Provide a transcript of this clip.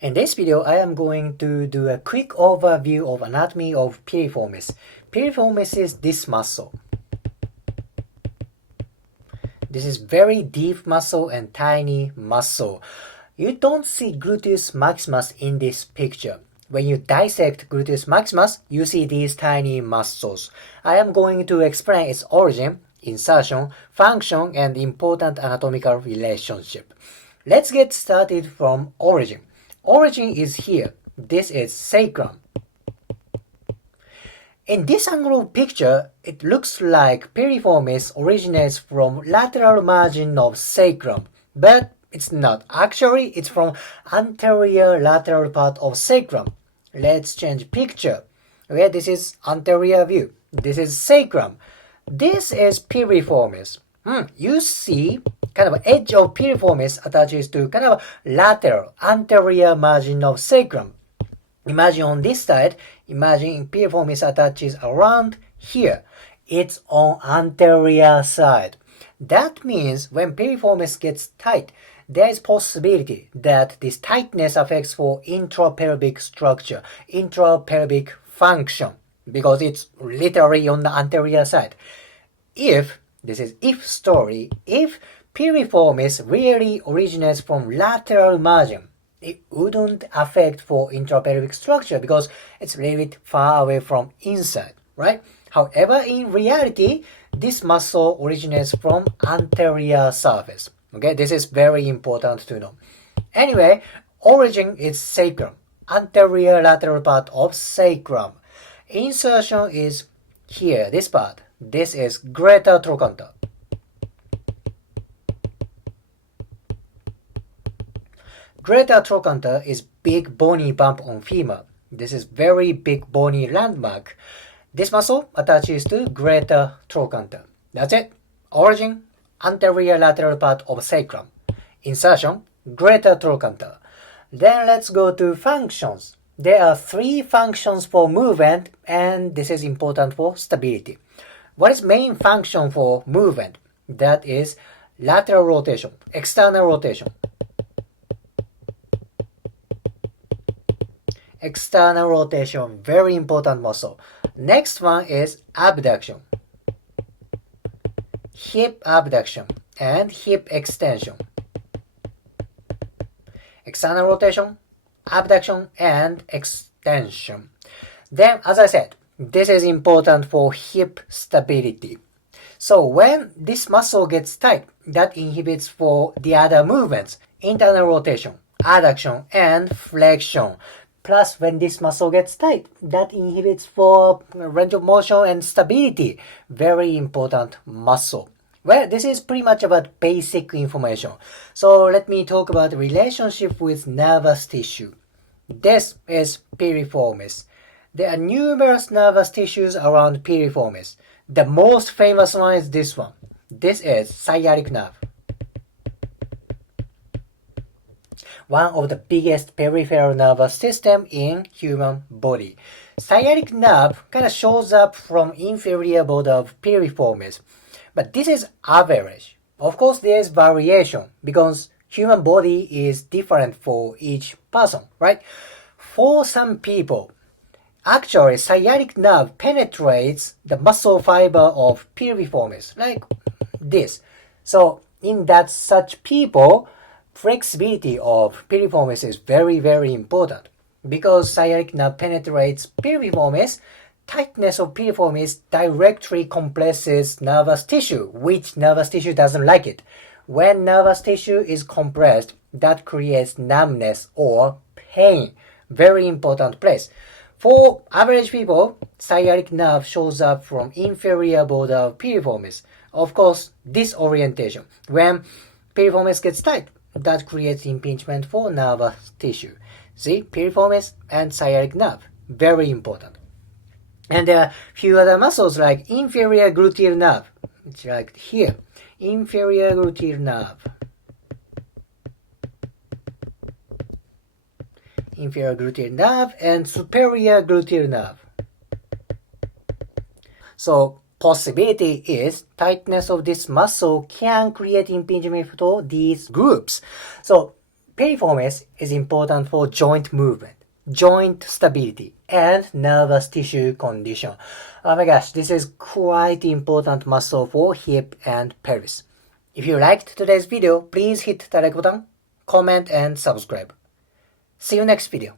In this video, I am going to do a quick overview of anatomy of piriformis. Piriformis is this muscle. This is very deep muscle and tiny muscle. You don't see gluteus maximus in this picture. When you dissect gluteus maximus, you see these tiny muscles. I am going to explain its origin, insertion, function, and important anatomical relationship. Let's get started from origin. Origin is here. This is sacrum. In this angle picture, it looks like piriformis originates from lateral margin of sacrum, but it's not. Actually, it's from anterior lateral part of sacrum. Let's change picture. Okay, this is anterior view. This is sacrum. This is piriformis. You see kind of edge of piriformis attaches to kind of lateral anterior margin of sacrum. Imagine on this side, imagine piriformis attaches around here. It's on anterior side. That means when piriformis gets tight, there is possibility that this tightness affects for intrapelvic structure, intrapelvic function, because it's literally on the anterior side. If, this is if story, if piriformis really originates from lateral margin, it wouldn't affect for intrapelvic structure because it's a little bit far away from inside, right? However, in reality, this muscle originates from anterior surface. Okay, this is very important to know. Anyway, origin is sacrum, anterior lateral part of sacrum. Insertion is here, this part. This is greater trochanter. Greater trochanter is big bony bump on femur. This is very big bony landmark. This muscle attaches to greater trochanter. That's it. Origin, anterior lateral part of sacrum. Insertion, greater trochanter. Then let's go to functions. There are 3 functions for movement, and this is important for stability. What is main function for movement? That is lateral rotation, external rotation. External rotation, very important muscle. Next one is abduction. Hip abduction and hip extension. External rotation, abduction, and extension. Then, as I said, this is important for hip stability. So when this muscle gets tight, that inhibits for the other movements, internal rotation, adduction, and flexion. Plus, when this muscle gets tight, that inhibits for range of motion and stability. Very important muscle. Well, this is pretty much about basic information. So let me talk about the relationship with nervous tissue. This is piriformis. There are numerous nervous tissues around piriformis. The most famous one is this one. This is sciatic nerve. One of the biggest peripheral nervous system in human body. Sciatic nerve kind of shows up from inferior border of piriformis. But this is average. Of course, there is variation because human body is different for each person, right? For some people, actually sciatic nerve penetrates the muscle fiber of piriformis, like this. So in that such people, flexibility of piriformis is very, very important. Because sciatic nerve penetrates piriformis, tightness of piriformis directly compresses nervous tissue, which nervous tissue doesn't like it. When nervous tissue is compressed, that creates numbness or pain. Very important place. For average people, sciatic nerve shows up from inferior border of piriformis. Of course, disorientation. When piriformis gets tight, that creates impingement for nervous tissue. See, piriformis and sciatic nerve, very important. And there are few other muscles like inferior gluteal nerve, which is like here, inferior gluteal nerve. Inferior gluteal nerve and superior gluteal nerve. So possibility is tightness of this muscle can create impingement for these groups. So Piriformis is important for joint movement, joint stability, and nervous tissue condition. Oh my gosh, this is quite important muscle for hip and pelvis. If you liked today's video, please hit the like button, comment, and subscribe. See you next video.